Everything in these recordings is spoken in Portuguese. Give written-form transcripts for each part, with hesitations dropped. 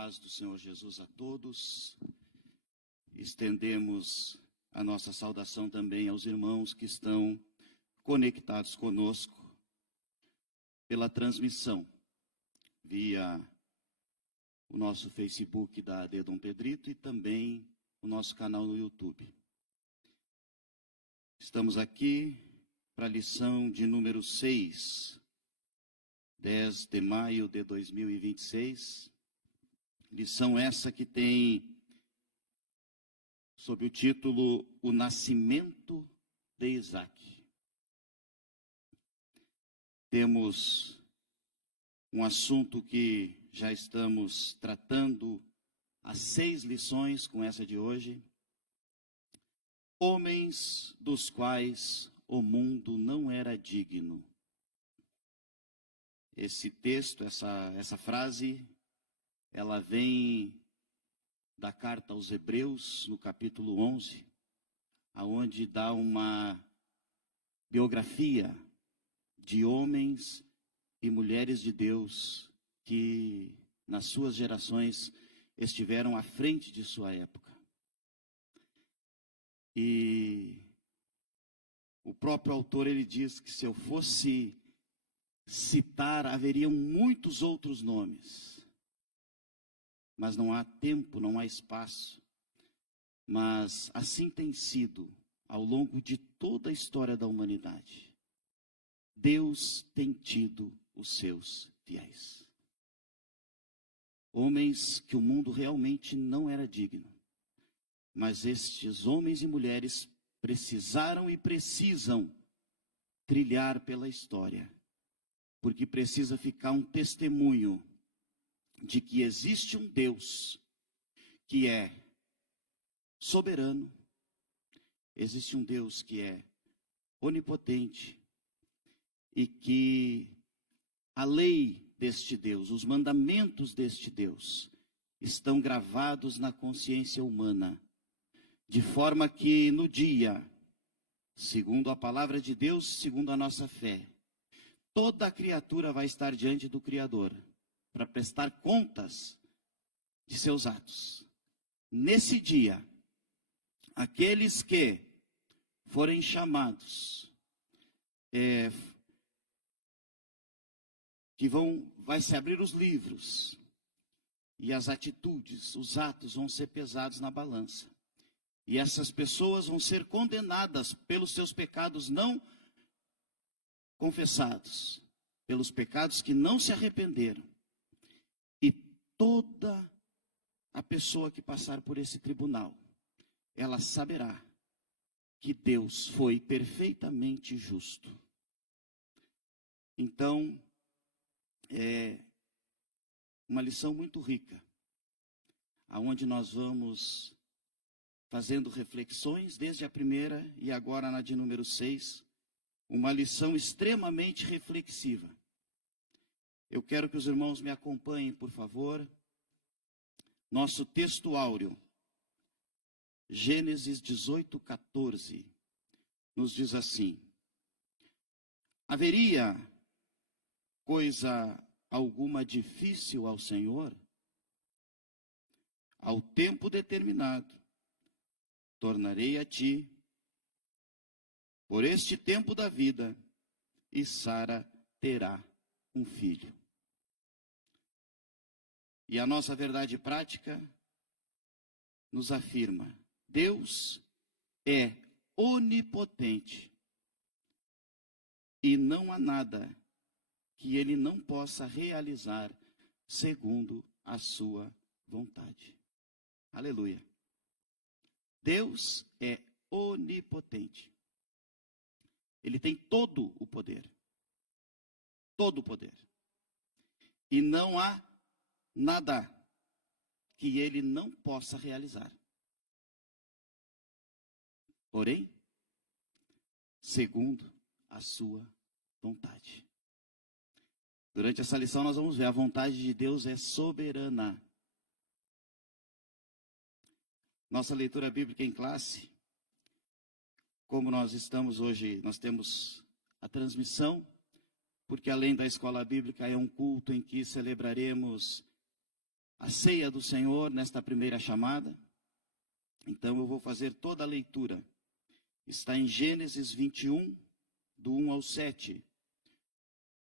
paz do Senhor Jesus a todos. Estendemos a nossa saudação também aos irmãos que estão conectados conosco pela transmissão via o nosso Facebook da AD Dom Pedrito e também o nosso canal no YouTube. Estamos aqui para a lição de número 6, 10 de maio de 2026. Lição essa que tem sob o título O Nascimento de Isaac. Temos um assunto que já estamos tratando há 6 lições com essa de hoje. Homens dos quais o mundo não era digno. Esse texto, essa frase, ela vem da carta aos Hebreus, no capítulo 11, aonde dá uma biografia de homens e mulheres de Deus que, nas suas gerações, estiveram à frente de sua época. E o próprio autor, ele diz que se eu fosse citar, haveriam muitos outros nomes. Mas não há tempo, não há espaço. Mas assim tem sido ao longo de toda a história da humanidade. Deus tem tido os seus fiéis. Homens que o mundo realmente não era digno. Mas estes homens e mulheres precisaram e precisam trilhar pela história. Porque precisa ficar um testemunho de que existe um Deus que é soberano, existe um Deus que é onipotente e que a lei deste Deus, os mandamentos deste Deus estão gravados na consciência humana, de forma que no dia, segundo a palavra de Deus, segundo a nossa fé, toda a criatura vai estar diante do Criador para prestar contas de seus atos. Nesse dia, aqueles que forem chamados, vai se abrir os livros, e as atitudes, os atos vão ser pesados na balança. E essas pessoas vão ser condenadas pelos seus pecados não confessados, pelos pecados que não se arrependeram. E toda a pessoa que passar por esse tribunal, ela saberá que Deus foi perfeitamente justo. Então, é uma lição muito rica, aonde nós vamos fazendo reflexões desde a primeira e agora na de número 6, uma lição extremamente reflexiva. Eu quero que os irmãos me acompanhem, por favor. Nosso texto áureo, Gênesis 18:14, nos diz assim: haveria coisa alguma difícil ao Senhor? Ao tempo determinado, tornarei a ti, por este tempo da vida, e Sara terá um filho. E a nossa verdade prática nos afirma: Deus é onipotente e não há nada que Ele não possa realizar segundo a sua vontade. Aleluia. Deus é onipotente. Ele tem todo o poder. Todo o poder. E não há nada que Ele não possa realizar. Porém, segundo a sua vontade. Durante essa lição nós vamos ver, a vontade de Deus é soberana. Nossa leitura bíblica em classe, como nós estamos hoje, nós temos a transmissão, porque além da escola bíblica é um culto em que celebraremos a ceia do Senhor nesta primeira chamada. Então eu vou fazer toda a leitura. Está em Gênesis 21, do 1 ao 7.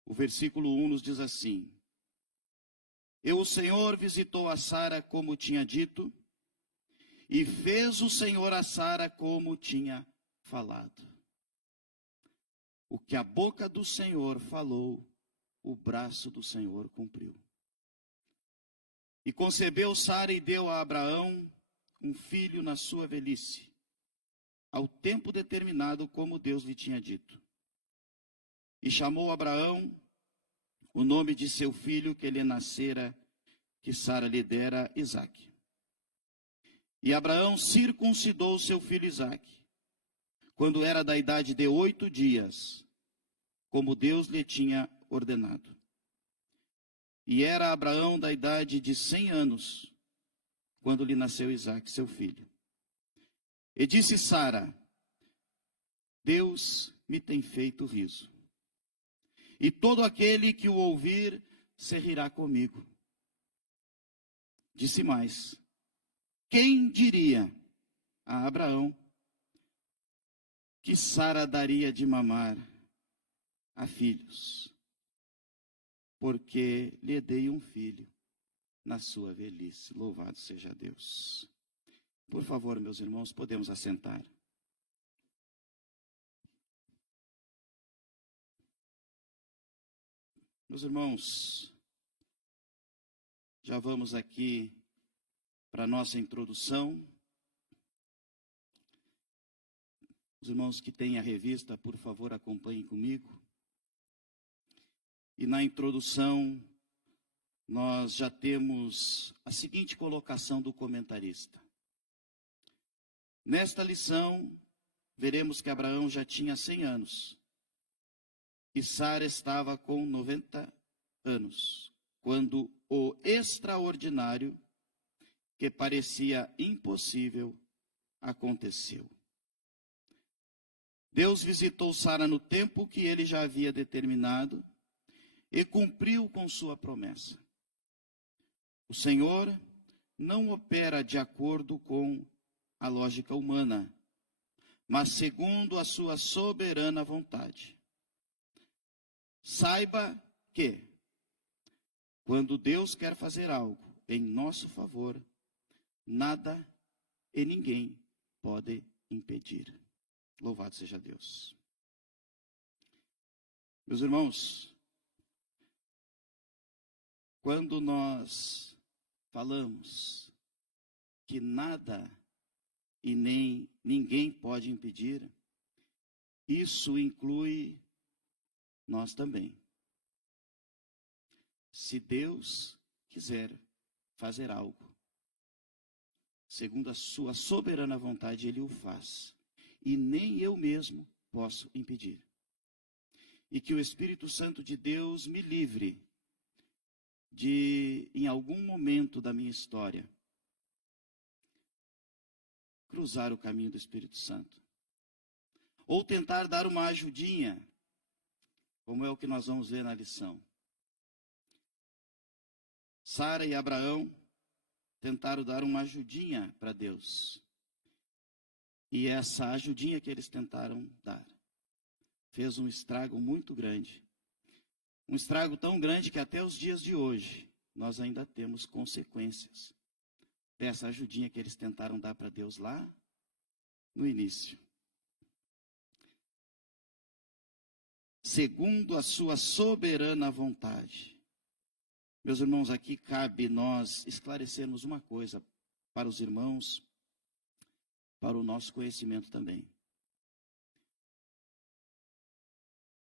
O versículo 1 nos diz assim: E o Senhor visitou a Sara como tinha dito, e fez o Senhor a Sara como tinha falado. O que a boca do Senhor falou, o braço do Senhor cumpriu. E concebeu Sara e deu a Abraão um filho na sua velhice, ao tempo determinado, como Deus lhe tinha dito. E chamou Abraão o nome de seu filho que lhe nascera, que Sara lhe dera, Isaque. E Abraão circuncidou seu filho Isaque, quando era da idade de 8 dias, como Deus lhe tinha ordenado. E era Abraão da idade de 100 anos, quando lhe nasceu Isaque, seu filho. E disse Sara: Deus me tem feito riso, e todo aquele que o ouvir se rirá comigo. Disse mais: Quem diria a Abraão que Sara daria de mamar a filhos, porque lhe dei um filho na sua velhice. Louvado seja Deus. Por favor, meus irmãos, podemos assentar. Meus irmãos, já vamos aqui para a nossa introdução. Os irmãos que têm a revista, por favor, acompanhem comigo. E na introdução, nós já temos a seguinte colocação do comentarista. Nesta lição, veremos que Abraão já tinha 100 anos e Sara estava com 90 anos, quando o extraordinário, que parecia impossível, aconteceu. Deus visitou Sara no tempo que ele já havia determinado e cumpriu com sua promessa. O Senhor não opera de acordo com a lógica humana, mas segundo a sua soberana vontade. Saiba que, quando Deus quer fazer algo em nosso favor, nada e ninguém pode impedir. Louvado seja Deus. Meus irmãos, quando nós falamos que nada e nem ninguém pode impedir, isso inclui nós também. Se Deus quiser fazer algo, segundo a sua soberana vontade, Ele o faz. E nem eu mesmo posso impedir. E que o Espírito Santo de Deus me livre de, em algum momento da minha história, cruzar o caminho do Espírito Santo. Ou tentar dar uma ajudinha, como é o que nós vamos ver na lição. Sara e Abraão tentaram dar uma ajudinha para Deus. E essa ajudinha que eles tentaram dar fez um estrago muito grande. Um estrago tão grande que até os dias de hoje nós ainda temos consequências dessa ajudinha que eles tentaram dar para Deus lá no início. Segundo a sua soberana vontade. Meus irmãos, aqui cabe nós esclarecermos uma coisa para os irmãos, para o nosso conhecimento também.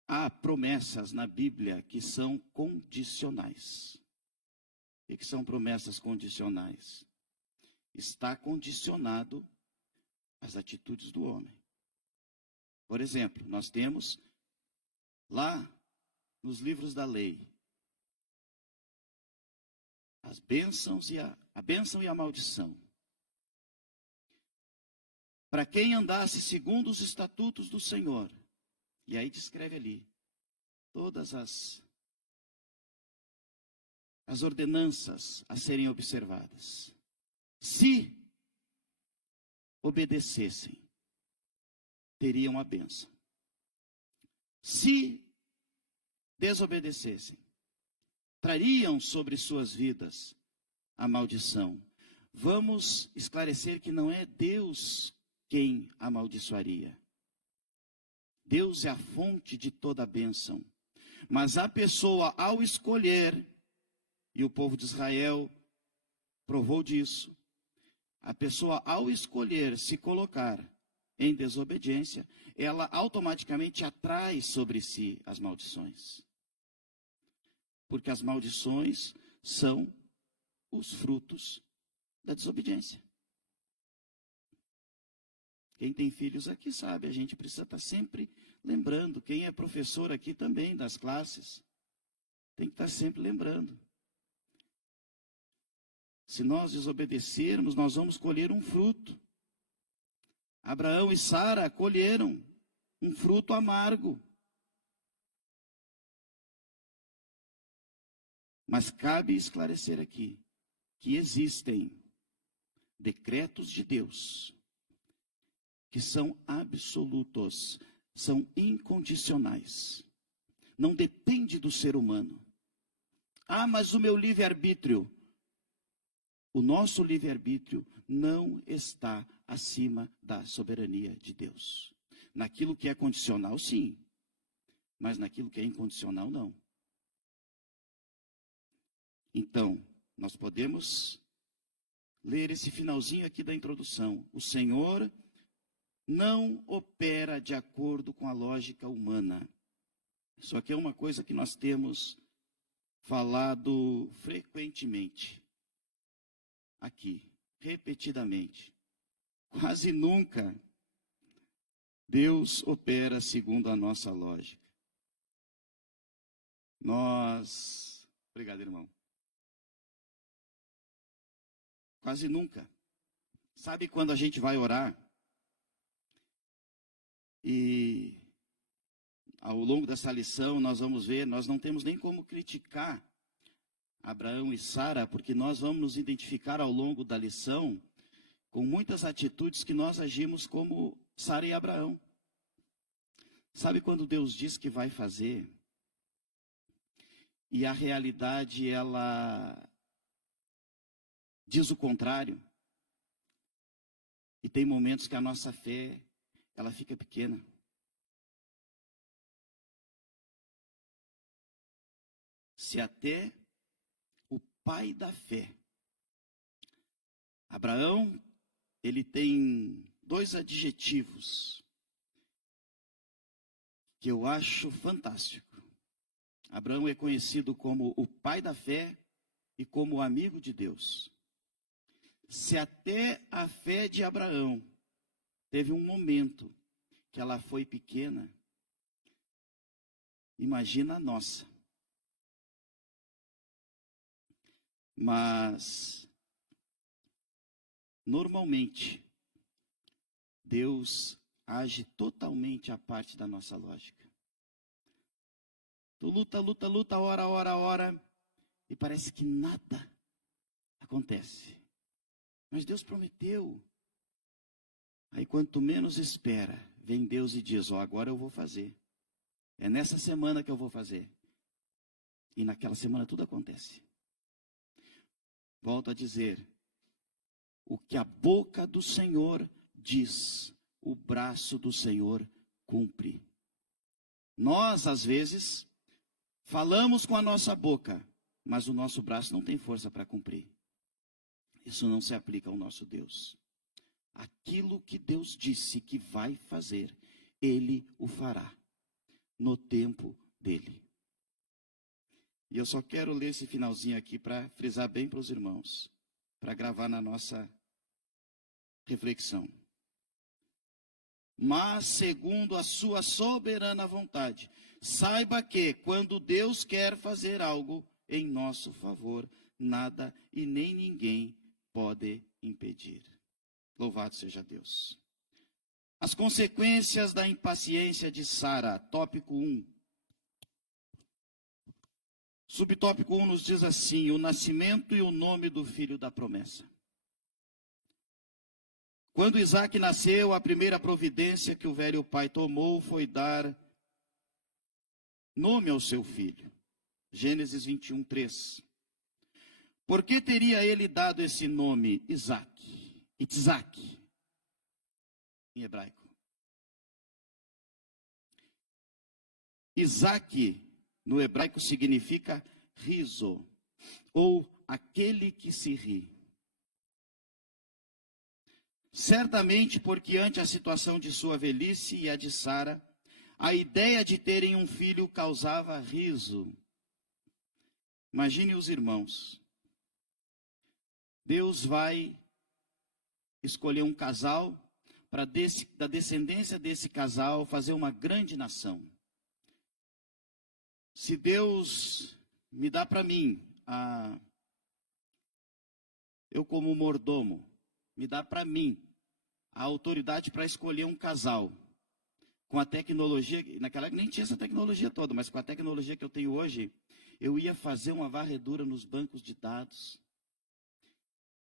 Há promessas na Bíblia que são condicionais. E que são promessas condicionais? Está condicionado às atitudes do homem. Por exemplo, nós temos lá nos livros da lei as bênçãos e a bênção e a maldição. Para quem andasse segundo os estatutos do Senhor. E aí descreve ali todas as as ordenanças a serem observadas. Se obedecessem, teriam a bênção. Se desobedecessem, trariam sobre suas vidas a maldição. Vamos esclarecer que não é Deus quem amaldiçoaria. Deus é a fonte de toda a bênção. Mas a pessoa, ao escolher, e o povo de Israel provou disso, a pessoa, ao escolher se colocar em desobediência, ela automaticamente atrai sobre si as maldições. Porque as maldições são os frutos da desobediência. Quem tem filhos aqui sabe, a gente precisa estar sempre lembrando. Quem é professor aqui também das classes, tem que estar sempre lembrando. Se nós desobedecermos, nós vamos colher um fruto. Abraão e Sara colheram um fruto amargo. Mas cabe esclarecer aqui que existem decretos de Deus que são absolutos, são incondicionais. Não depende do ser humano. Ah, mas o meu livre-arbítrio. O nosso livre-arbítrio não está acima da soberania de Deus. Naquilo que é condicional, sim. Mas naquilo que é incondicional, não. Então, nós podemos ler esse finalzinho aqui da introdução. O Senhor não opera de acordo com a lógica humana. Isso aqui é uma coisa que nós temos falado frequentemente. Aqui, repetidamente. Quase nunca Deus opera segundo a nossa lógica. Obrigado, irmão. Quase nunca. Sabe quando a gente vai orar? E ao longo dessa lição nós vamos ver, nós não temos nem como criticar Abraão e Sara, porque nós vamos nos identificar ao longo da lição com muitas atitudes que nós agimos como Sara e Abraão. Sabe quando Deus diz que vai fazer, e a realidade ela diz o contrário? E tem momentos que a nossa fé, ela fica pequena. Se até o pai da fé, Abraão, ele tem 2 adjetivos que eu acho fantástico. Abraão é conhecido como o pai da fé e como o amigo de Deus. Se até a fé de Abraão teve um momento que ela foi pequena, imagina a nossa. Mas, normalmente, Deus age totalmente à parte da nossa lógica. Tu luta, ora, e parece que nada acontece. Mas Deus prometeu. Aí quanto menos espera, vem Deus e diz, agora eu vou fazer. É nessa semana que eu vou fazer. E naquela semana tudo acontece. Volto a dizer, o que a boca do Senhor diz, o braço do Senhor cumpre. Nós, às vezes, falamos com a nossa boca, mas o nosso braço não tem força para cumprir. Isso não se aplica ao nosso Deus. Aquilo que Deus disse que vai fazer, Ele o fará, no tempo dEle. E eu só quero ler esse finalzinho aqui para frisar bem para os irmãos, para gravar na nossa reflexão. Mas segundo a sua soberana vontade, saiba que quando Deus quer fazer algo em nosso favor, nada e nem ninguém pode impedir. Louvado seja Deus. As consequências da impaciência de Sara, tópico 1. Subtópico 1 nos diz assim: o nascimento e o nome do filho da promessa. Quando Isaque nasceu, a primeira providência que o velho pai tomou foi dar nome ao seu filho. Gênesis 21, 3. Por que teria ele dado esse nome Isaque? Itzak, em hebraico. Isaque, no hebraico, significa riso, ou aquele que se ri. Certamente porque ante a situação de sua velhice e a de Sara, a ideia de terem um filho causava riso. Imagine os irmãos. Deus vai escolher um casal para da descendência desse casal fazer uma grande nação. Se Deus me dá para mim, eu como mordomo, me dá para mim a autoridade para escolher um casal, com a tecnologia, naquela época nem tinha essa tecnologia toda, mas com a tecnologia que eu tenho hoje, eu ia fazer uma varredura nos bancos de dados,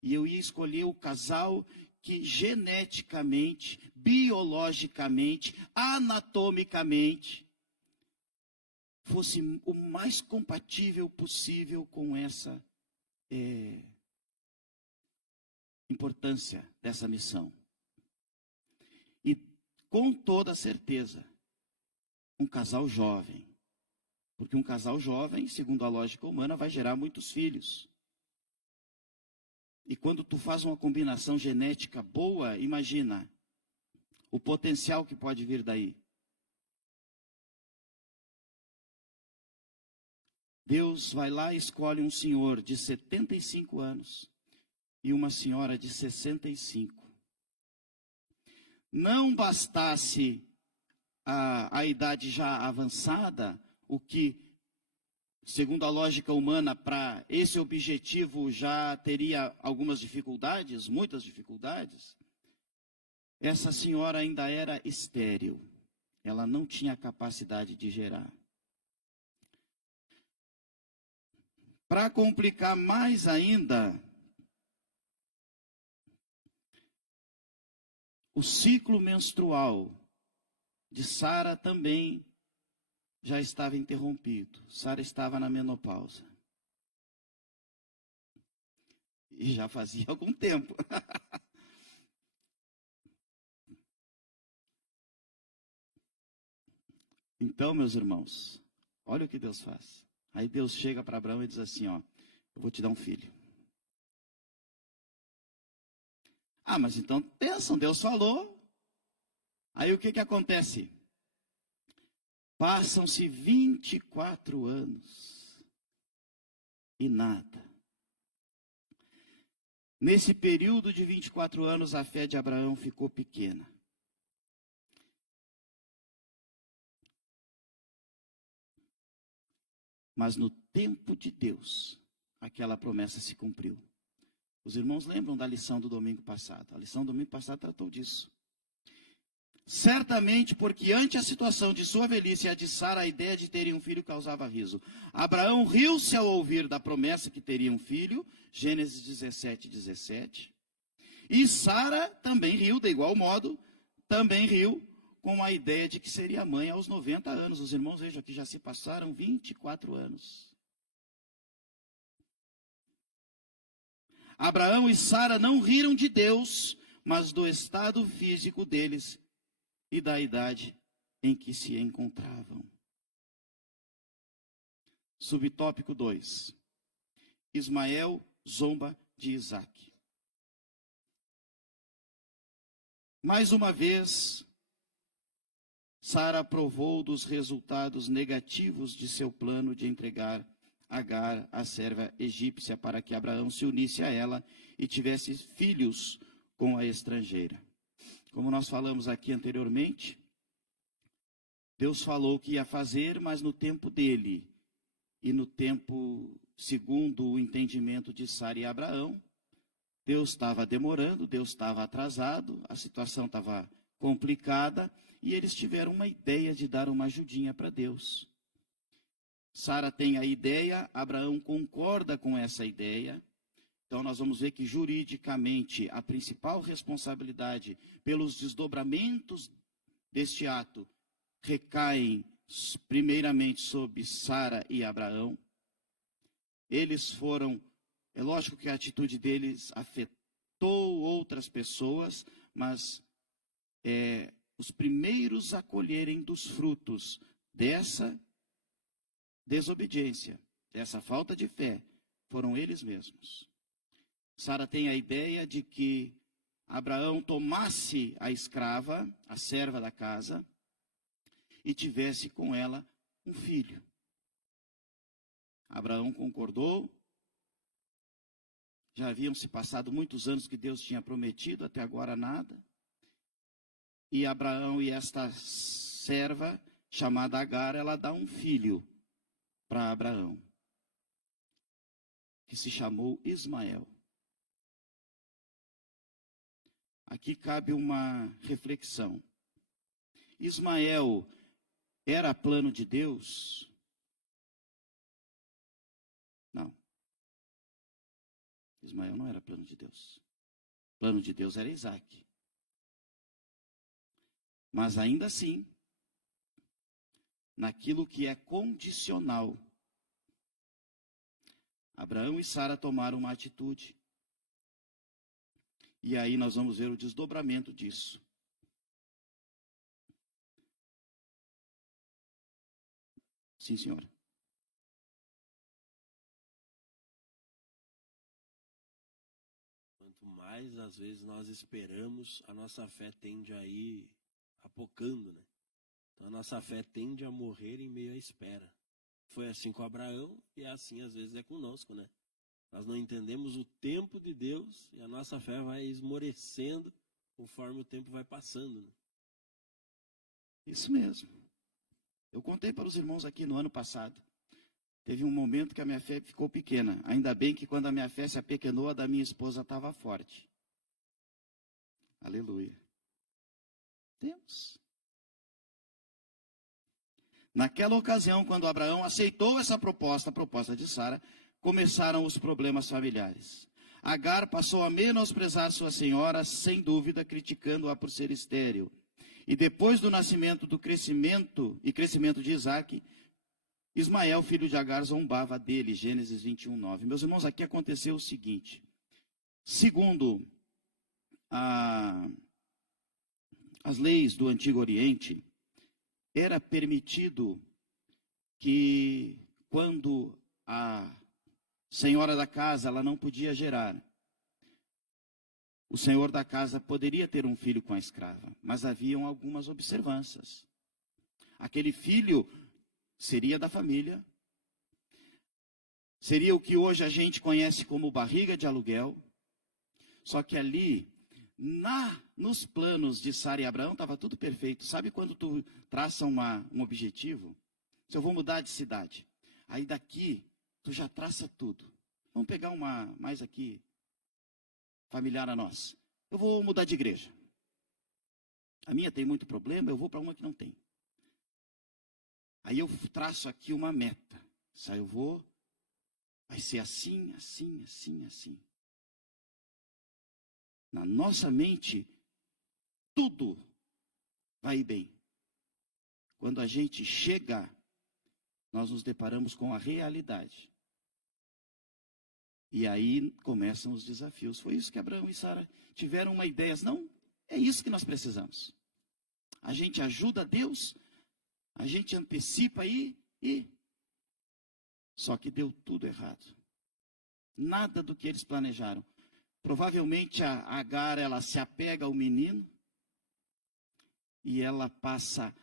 e eu ia escolher o casal que geneticamente, biologicamente, anatomicamente, fosse o mais compatível possível com essa importância dessa missão. E com toda certeza, um casal jovem. Porque um casal jovem, segundo a lógica humana, vai gerar muitos filhos. E quando tu faz uma combinação genética boa, imagina o potencial que pode vir daí. Deus vai lá e escolhe um senhor de 75 anos e uma senhora de 65. Não bastasse a idade já avançada, o que, segundo a lógica humana, para esse objetivo já teria algumas dificuldades, muitas dificuldades. Essa senhora ainda era estéril. Ela não tinha capacidade de gerar. Para complicar mais ainda, o ciclo menstrual de Sara também já estava interrompido. Sara estava na menopausa. E já fazia algum tempo. Então, meus irmãos, olha o que Deus faz. Aí Deus chega para Abraão e diz assim, ó, eu vou te dar um filho. Ah, mas então, pensam, Deus falou. Aí o que acontece? Passam-se 24 anos e nada. Nesse período de 24 anos, a fé de Abraão ficou pequena. Mas no tempo de Deus, aquela promessa se cumpriu. Os irmãos lembram da lição do domingo passado? A lição do domingo passado tratou disso. Certamente porque ante a situação de sua velhice e a de Sara, a ideia de terem um filho causava riso. Abraão riu-se ao ouvir da promessa que teria um filho, Gênesis 17, 17. E Sara também riu, de igual modo, também riu com a ideia de que seria mãe aos 90 anos. Os irmãos, vejam aqui, já se passaram 24 anos. Abraão e Sara não riram de Deus, mas do estado físico deles e da idade em que se encontravam. Subtópico 2. Ismael zomba de Isaque. Mais uma vez, Sara provou dos resultados negativos de seu plano de entregar Agar, a serva egípcia, para que Abraão se unisse a ela e tivesse filhos com a estrangeira. Como nós falamos aqui anteriormente, Deus falou que ia fazer, mas no tempo dele, e no tempo segundo o entendimento de Sara e Abraão. Deus estava demorando, Deus estava atrasado, a situação estava complicada, e eles tiveram uma ideia de dar uma ajudinha para Deus. Sara tem a ideia, Abraão concorda com essa ideia. Então nós vamos ver que juridicamente a principal responsabilidade pelos desdobramentos deste ato recaem primeiramente sobre Sara e Abraão. Eles foram, é lógico que a atitude deles afetou outras pessoas, mas os primeiros a colherem dos frutos dessa desobediência, dessa falta de fé, foram eles mesmos. Sara tem a ideia de que Abraão tomasse a escrava, a serva da casa, e tivesse com ela um filho. Abraão concordou. Já haviam se passado muitos anos que Deus tinha prometido, até agora nada. E Abraão e esta serva, chamada Agar, ela dá um filho para Abraão, que se chamou Ismael. Aqui cabe uma reflexão. Ismael era plano de Deus? Não. Ismael não era plano de Deus. O plano de Deus era Isaac. Mas ainda assim, naquilo que é condicional, Abraão e Sara tomaram uma atitude. E aí nós vamos ver o desdobramento disso. Sim, senhora. Quanto mais, às vezes, nós esperamos, a nossa fé tende a ir apocando, né? Então, a nossa fé tende a morrer em meio à espera. Foi assim com Abraão e assim, às vezes, é conosco, né? Nós não entendemos o tempo de Deus e a nossa fé vai esmorecendo conforme o tempo vai passando, né? Isso mesmo. Eu contei para os irmãos aqui no ano passado. Teve um momento que a minha fé ficou pequena. Ainda bem que quando a minha fé se apequenou, a da minha esposa estava forte. Aleluia. Deus. Naquela ocasião, quando Abraão aceitou essa proposta, a proposta de Sara, começaram os problemas familiares. Agar passou a menosprezar sua senhora, sem dúvida, criticando-a por ser estéril. E depois do nascimento do crescimento de Isaac, Ismael, filho de Agar, zombava dele. Gênesis 21, 9. Meus irmãos, aqui aconteceu o seguinte. Segundo as leis do Antigo Oriente, era permitido que, quando a senhora da casa ela não podia gerar, o senhor da casa poderia ter um filho com a escrava, mas haviam algumas observâncias. Aquele filho seria da família, seria o que hoje a gente conhece como barriga de aluguel, só que ali, nos planos de Sara e Abraão, estava tudo perfeito. Sabe quando tu traça um objetivo? Se eu vou mudar de cidade, aí daqui tu já traça tudo. Vamos pegar uma mais aqui, familiar a nós. Eu vou mudar de igreja. A minha tem muito problema, eu vou para uma que não tem. Aí eu traço aqui uma meta. Se eu vou, vai ser assim, assim, assim, assim. Na nossa mente, tudo vai bem. Quando a gente chega, nós nos deparamos com a realidade. E aí começam os desafios. Foi isso que Abraão e Sara tiveram uma ideia. Não, é isso que nós precisamos. A gente ajuda Deus, a gente antecipa aí e... Só que deu tudo errado. Nada do que eles planejaram. Provavelmente a Agar, ela se apega ao menino e ela passa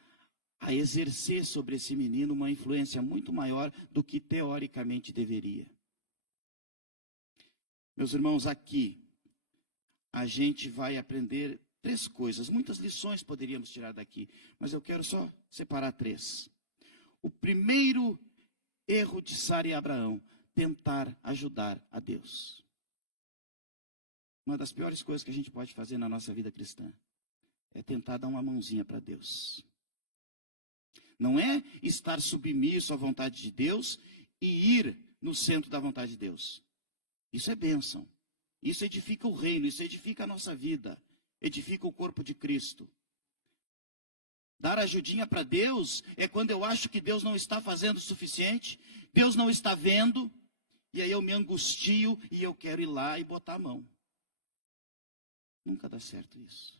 a exercer sobre esse menino uma influência muito maior do que teoricamente deveria. Meus irmãos, aqui a gente vai aprender 3 coisas. Muitas lições poderíamos tirar daqui, mas eu quero só separar 3. O primeiro erro de Sara e Abraão, tentar ajudar a Deus. Uma das piores coisas que a gente pode fazer na nossa vida cristã é tentar dar uma mãozinha para Deus. Não é estar submisso à vontade de Deus e ir no centro da vontade de Deus. Isso é bênção. Isso edifica o reino, isso edifica a nossa vida, edifica o corpo de Cristo. Dar ajudinha para Deus é quando eu acho que Deus não está fazendo o suficiente, Deus não está vendo, e aí eu me angustio e eu quero ir lá e botar a mão. Nunca dá certo isso.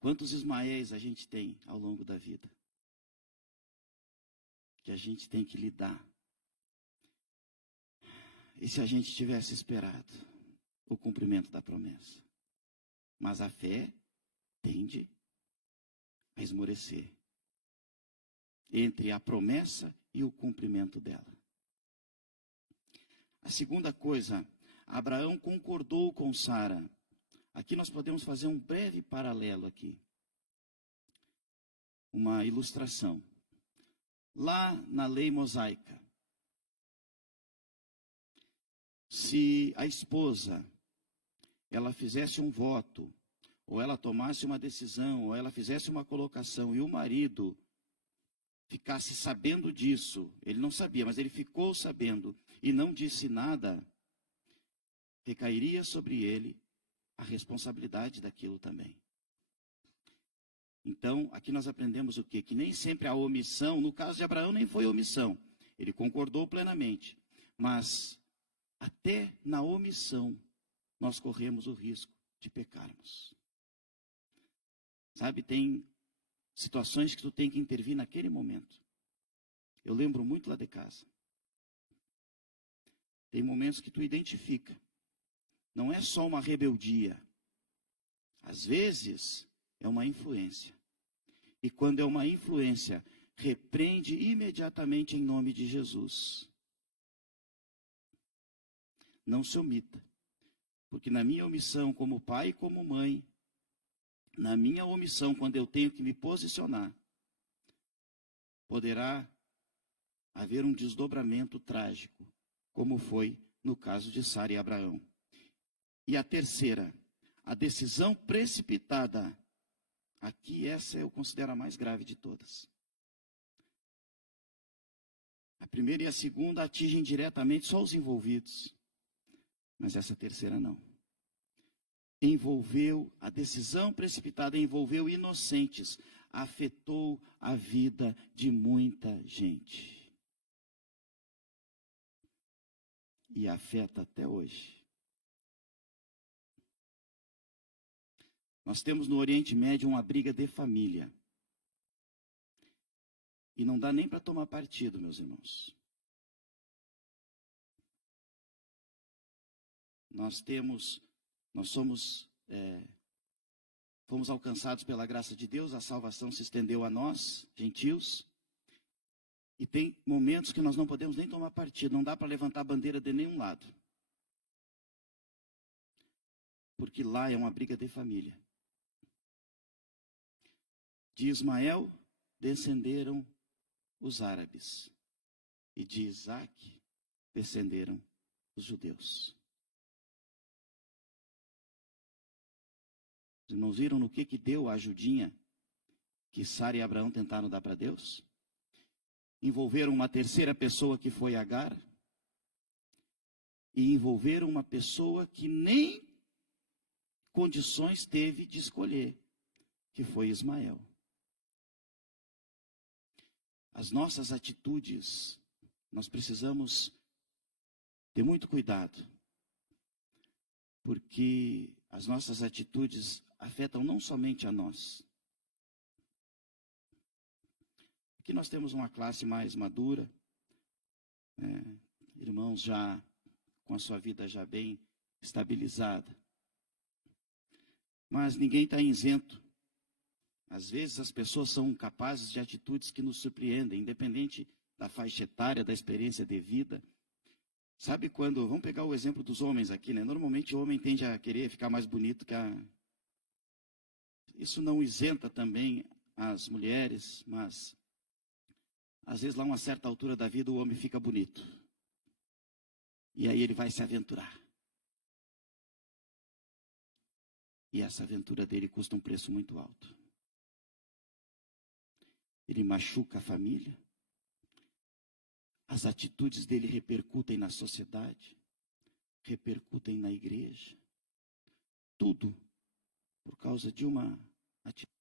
Quantos Ismaéis a gente tem ao longo da vida? Que a gente tem que lidar. E se a gente tivesse esperado o cumprimento da promessa? Mas a fé tende a esmorecer entre a promessa e o cumprimento dela. A segunda coisa, Abraão concordou com Sara. Aqui nós podemos fazer um breve paralelo aqui. Uma ilustração. Lá na lei mosaica, se a esposa, ela fizesse um voto, ou ela tomasse uma decisão, ou ela fizesse uma colocação, e o marido ficasse sabendo disso, ele não sabia, mas ele ficou sabendo, e não disse nada, recairia sobre ele a responsabilidade daquilo também. Então, aqui nós aprendemos o quê? Que nem sempre a omissão, no caso de Abraão nem foi omissão, ele concordou plenamente, mas até na omissão nós corremos o risco de pecarmos. Sabe, tem situações que tu tem que intervir naquele momento. Eu lembro muito lá de casa. Tem momentos que tu identifica. Não é só uma rebeldia. Às vezes, é uma influência. E quando é uma influência, repreende imediatamente em nome de Jesus. Não se omita. Porque na minha omissão como pai e como mãe, na minha omissão quando eu tenho que me posicionar, poderá haver um desdobramento trágico, como foi no caso de Sara e Abraão. E a terceira, a decisão precipitada. Aqui essa eu considero a mais grave de todas. A primeira e a segunda atingem diretamente só os envolvidos. Mas essa terceira não. A decisão precipitada envolveu inocentes, afetou a vida de muita gente. E afeta até hoje. Nós temos no Oriente Médio uma briga de família. E não dá nem para tomar partido, meus irmãos. Fomos alcançados pela graça de Deus, a salvação se estendeu a nós, gentios, e tem momentos que nós não podemos nem tomar partido, não dá para levantar a bandeira de nenhum lado, porque lá é uma briga de família. De Ismael descenderam os árabes, e de Isaac descenderam os judeus. Os irmãos viram no que deu a ajudinha que Sara e Abraão tentaram dar para Deus? Envolveram uma terceira pessoa que foi Agar. E envolveram uma pessoa que nem condições teve de escolher, que foi Ismael. As nossas atitudes, nós precisamos ter muito cuidado. Porque as nossas atitudes afetam não somente a nós. Aqui nós temos uma classe mais madura, irmãos já com a sua vida já bem estabilizada. Mas ninguém está isento. Às vezes as pessoas são capazes de atitudes que nos surpreendem, independente da faixa etária, da experiência de vida. Sabe quando, vamos pegar o exemplo dos homens aqui, né? Normalmente o homem tende a querer ficar mais bonito que a... Isso não isenta também as mulheres, mas às vezes lá a uma certa altura da vida o homem fica bonito. E aí ele vai se aventurar. E essa aventura dele custa um preço muito alto. ele machuca a família. As atitudes dele repercutem na sociedade, repercutem na igreja. Tudo por causa de uma atitude.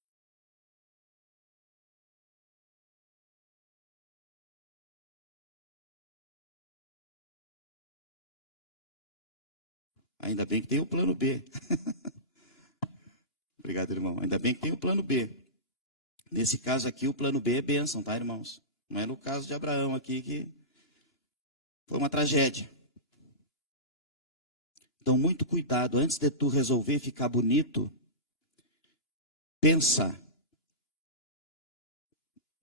Ainda bem que tem o plano B. Obrigado, irmão. Ainda bem que tem o plano B. Nesse caso aqui, o plano B é bênção, tá, irmãos? Não é no caso de Abraão aqui, que foi uma tragédia. Então, muito cuidado. Antes de tu resolver ficar bonito, pensa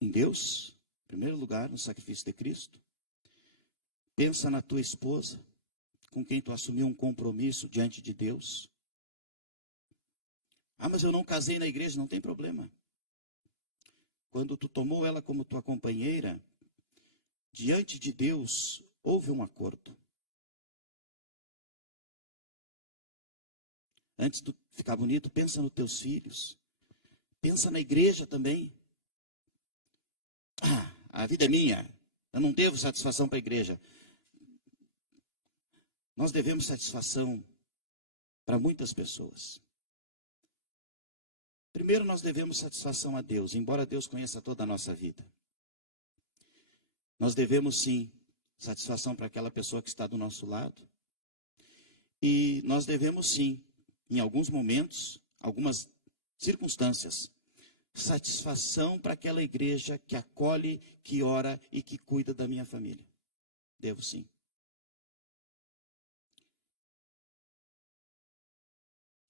em Deus, em primeiro lugar, no sacrifício de Cristo. Pensa na tua esposa, com quem tu assumiu um compromisso diante de Deus. Ah, mas eu não casei na igreja, não tem problema. Quando tu tomou ela como tua companheira, diante de Deus, houve um acordo. Antes de ficar bonito, pensa nos teus filhos. Pensa na igreja também. Ah, a vida é minha. Eu não devo satisfação para a igreja. Nós devemos satisfação para muitas pessoas. Primeiro, nós devemos satisfação a Deus, embora Deus conheça toda a nossa vida. Nós devemos, sim, satisfação para aquela pessoa que está do nosso lado. E nós devemos, sim, em alguns momentos, algumas circunstâncias, satisfação para aquela igreja que acolhe, que ora e que cuida da minha família. Devo, sim.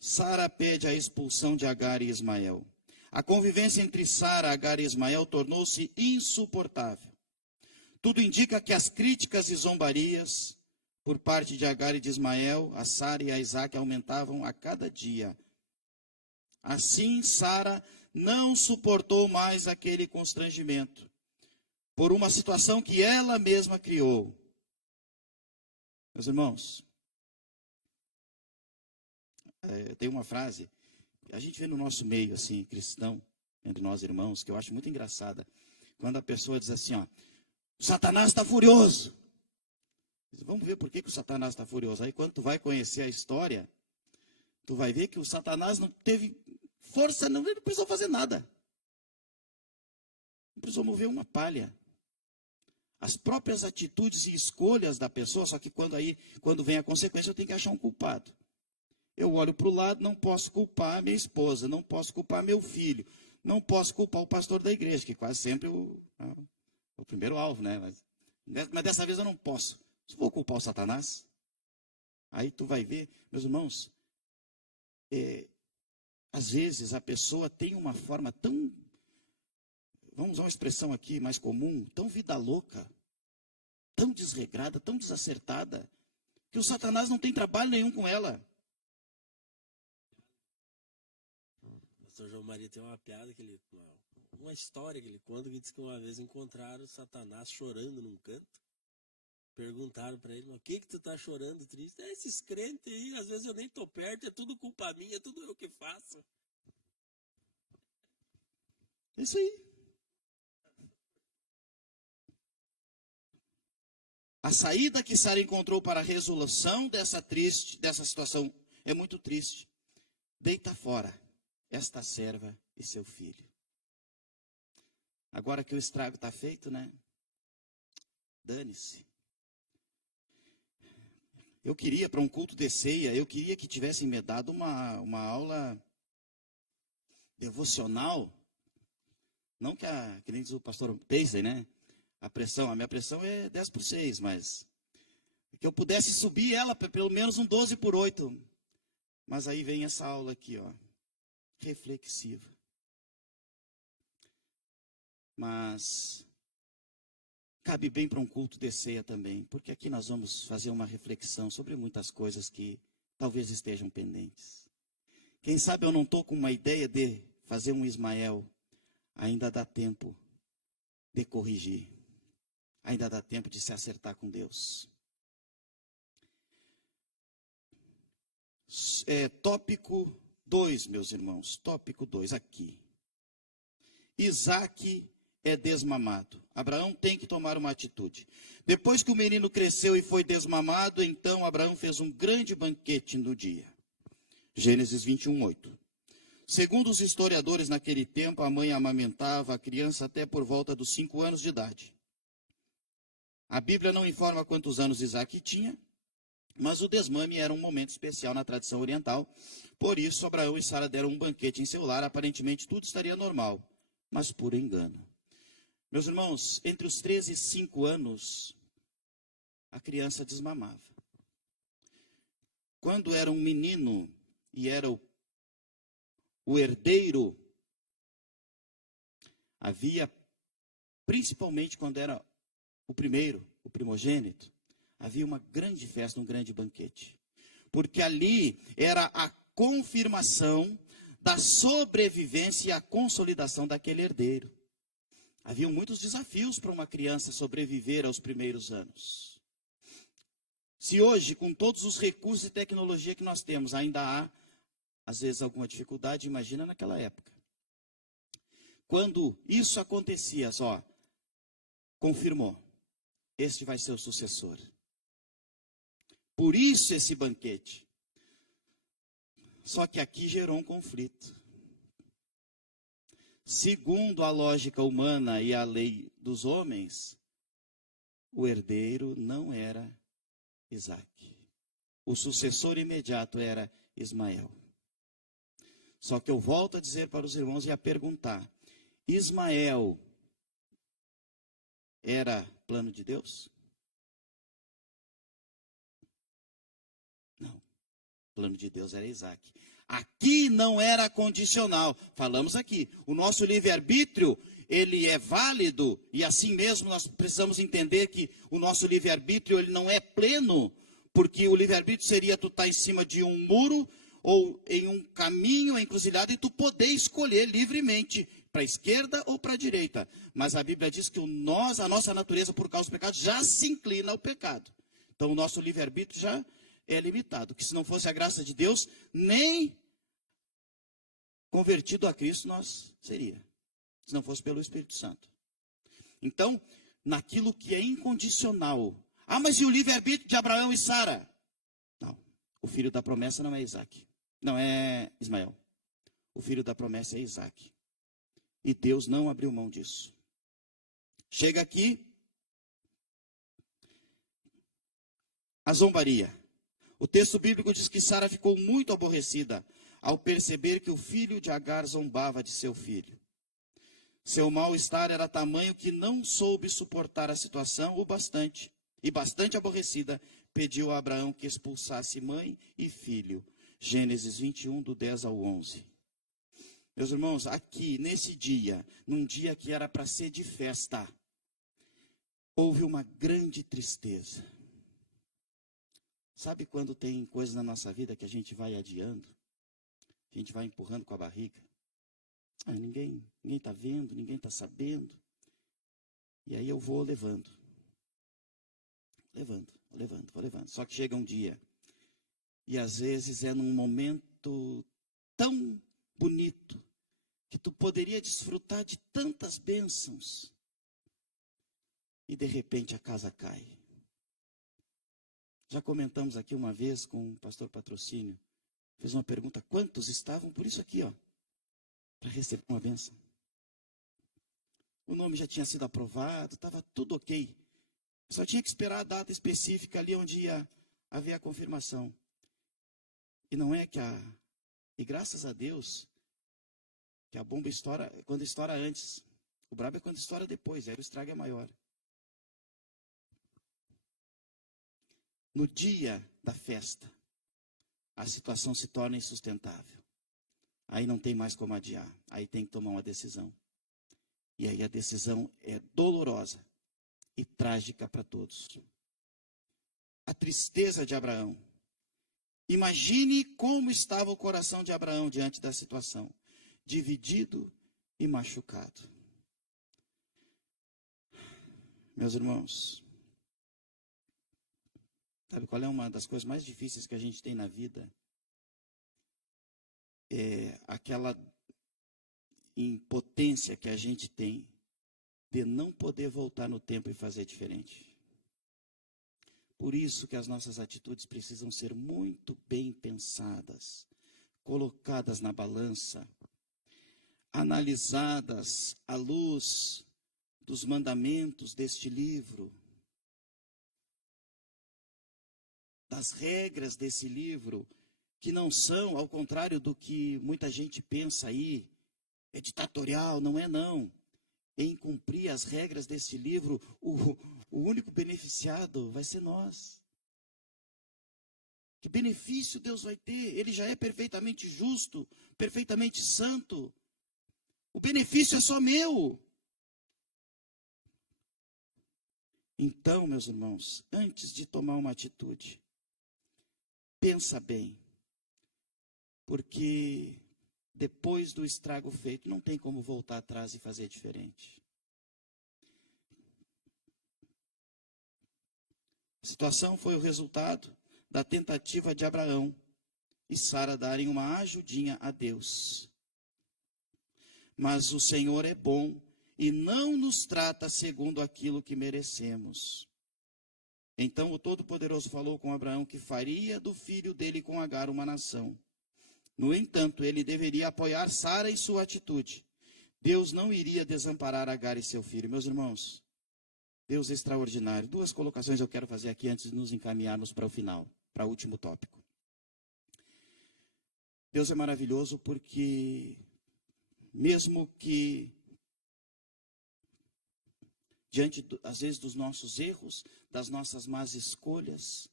Sara pede a expulsão de Agar e Ismael. A convivência entre Sara, Agar e Ismael tornou-se insuportável. Tudo indica que as críticas e zombarias por parte de Agar e de Ismael, a Sara e a Isaac aumentavam a cada dia. Assim, Sara não suportou mais aquele constrangimento por uma situação que ela mesma criou. Meus irmãos, tem uma frase, a gente vê no nosso meio, assim, cristão, entre nós irmãos, que eu acho muito engraçada. Quando a pessoa diz assim, ó, o Satanás está furioso. Vamos ver por que o Satanás está furioso. Aí quando tu vai conhecer a história, tu vai ver que o Satanás não teve força, não precisou fazer nada. Não precisou mover uma palha. As próprias atitudes e escolhas da pessoa, só que quando vem a consequência, eu tenho que achar um culpado. Eu olho para o lado, não posso culpar a minha esposa, não posso culpar meu filho, não posso culpar o pastor da igreja, que quase sempre é o primeiro alvo, né? Mas dessa vez eu não posso. Se vou culpar o Satanás, aí tu vai ver, meus irmãos, às vezes a pessoa tem uma forma tão, vamos usar uma expressão aqui mais comum, tão vida louca, tão desregrada, tão desacertada, que o Satanás não tem trabalho nenhum com ela. O pastor João Maria tem uma piada, uma história que ele conta, que diz que uma vez encontraram o Satanás chorando num canto. Perguntaram para ele, mas o que tu tá chorando triste? Esses crentes aí, às vezes eu nem tô perto, é tudo culpa minha, é tudo eu que faço. Isso aí. A saída que Sara encontrou para a resolução dessa situação é muito triste. Deita fora esta serva e seu filho. Agora que o estrago está feito, né? Dane-se. Eu queria, para um culto de ceia, eu queria que tivessem me dado uma aula devocional. Não que nem diz o pastor Paisley, né? A minha pressão é 10/6, mas que eu pudesse subir ela pelo menos um 12/8. Mas aí vem essa aula aqui, ó, reflexiva. Mas cabe bem para um culto de ceia também, porque aqui nós vamos fazer uma reflexão sobre muitas coisas que talvez estejam pendentes. Quem sabe eu não estou com uma ideia de fazer um Ismael, ainda dá tempo de corrigir, ainda dá tempo de se acertar com Deus. Tópico 2, meus irmãos, tópico 2 aqui. Isaac é desmamado. Abraão tem que tomar uma atitude. Depois que o menino cresceu e foi desmamado, então Abraão fez um grande banquete no dia. Gênesis 21:8. Segundo os historiadores, naquele tempo, a mãe amamentava a criança até por volta dos 5 anos de idade. A Bíblia não informa quantos anos Isaac tinha, mas o desmame era um momento especial na tradição oriental. Por isso, Abraão e Sara deram um banquete em seu lar. Aparentemente, tudo estaria normal, mas por engano. Meus irmãos, entre os 13 e 5 anos, a criança desmamava. Quando era um menino e era o herdeiro, havia, principalmente quando era o primeiro, o primogênito, havia uma grande festa, um grande banquete. Porque ali era a confirmação da sobrevivência e a consolidação daquele herdeiro. Havia muitos desafios para uma criança sobreviver aos primeiros anos. Se hoje, com todos os recursos e tecnologia que nós temos, ainda há, às vezes, alguma dificuldade, imagina naquela época. Quando isso acontecia, confirmou, este vai ser o sucessor. Por isso esse banquete. Só que aqui gerou um conflito. Segundo a lógica humana e a lei dos homens, o herdeiro não era Isaac. O sucessor imediato era Ismael. Só que eu volto a dizer para os irmãos e a perguntar: Ismael era plano de Deus? Não. O plano de Deus era Isaac. Aqui não era condicional. Falamos aqui, o nosso livre-arbítrio, ele é válido, e assim mesmo nós precisamos entender que o nosso livre-arbítrio, ele não é pleno, porque o livre-arbítrio seria tu estar em cima de um muro, ou em um caminho, encruzilhada, e tu poder escolher livremente, para a esquerda ou para a direita. Mas a Bíblia diz que a nossa natureza, por causa do pecado, já se inclina ao pecado. Então o nosso livre-arbítrio já é limitado, que se não fosse a graça de Deus, nem convertido a Cristo nós seria, se não fosse pelo Espírito Santo. Então, naquilo que é incondicional. Ah, mas e o livre-arbítrio de Abraão e Sara? Não, o filho da promessa não é Isaac, não é Ismael. O filho da promessa é Isaac. E Deus não abriu mão disso. Chega aqui a zombaria. O texto bíblico diz que Sara ficou muito aborrecida ao perceber que o filho de Agar zombava de seu filho. Seu mal-estar era tamanho que não soube suportar a situação o bastante, e bastante aborrecida, pediu a Abraão que expulsasse mãe e filho. Gênesis 21, do 10 ao 11. Meus irmãos, aqui, nesse dia, num dia que era para ser de festa, houve uma grande tristeza. Sabe quando tem coisas na nossa vida que a gente vai adiando? A gente vai empurrando com a barriga. Ninguém está vendo, ninguém está sabendo. E aí eu vou levando. Vou levando. Só que chega um dia, e às vezes é num momento tão bonito, que tu poderia desfrutar de tantas bênçãos, e de repente a casa cai. Já comentamos aqui uma vez com o pastor Patrocínio, fez uma pergunta: quantos estavam por isso aqui, para receber uma bênção? O nome já tinha sido aprovado, estava tudo ok. Só tinha que esperar a data específica ali onde ia haver a confirmação. E não é que e graças a Deus, que a bomba estoura quando estoura antes. O brabo é quando estoura depois, aí o estrago é maior. No dia da festa, a situação se torna insustentável. Aí não tem mais como adiar. Aí tem que tomar uma decisão. E aí a decisão é dolorosa e trágica para todos. A tristeza de Abraão. Imagine como estava o coração de Abraão diante da situação. Dividido e machucado. Meus irmãos, sabe qual é uma das coisas mais difíceis que a gente tem na vida? É aquela impotência que a gente tem de não poder voltar no tempo e fazer diferente. Por isso que as nossas atitudes precisam ser muito bem pensadas, colocadas na balança, analisadas à luz dos mandamentos deste livro, das regras desse livro, que não são, ao contrário do que muita gente pensa aí, é ditatorial, não é não. Em cumprir as regras desse livro, o único beneficiado vai ser nós. Que benefício Deus vai ter? Ele já é perfeitamente justo, perfeitamente santo. O benefício é só meu. Então, meus irmãos, antes de tomar uma atitude, pensa bem. Porque depois do estrago feito, não tem como voltar atrás e fazer diferente. A situação foi o resultado da tentativa de Abraão e Sara darem uma ajudinha a Deus. Mas o Senhor é bom e não nos trata segundo aquilo que merecemos. Então o Todo-Poderoso falou com Abraão que faria do filho dele com Agar uma nação. No entanto, ele deveria apoiar Sara em sua atitude. Deus não iria desamparar Agar e seu filho. Meus irmãos, Deus é extraordinário. 2 colocações eu quero fazer aqui antes de nos encaminharmos para o final, para o último tópico. Deus é maravilhoso porque, mesmo que, diante, às vezes, dos nossos erros, das nossas más escolhas,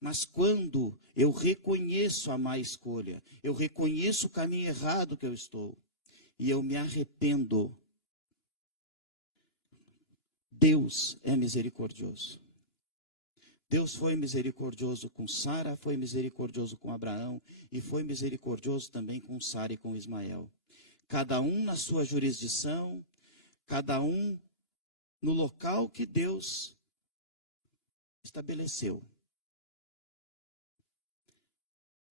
mas quando eu reconheço a má escolha, eu reconheço o caminho errado que eu estou, e eu me arrependo, Deus é misericordioso. Deus foi misericordioso com Sara, foi misericordioso com Abraão, e foi misericordioso também com Sara e com Ismael. Cada um na sua jurisdição, cada um no local que Deus estabeleceu.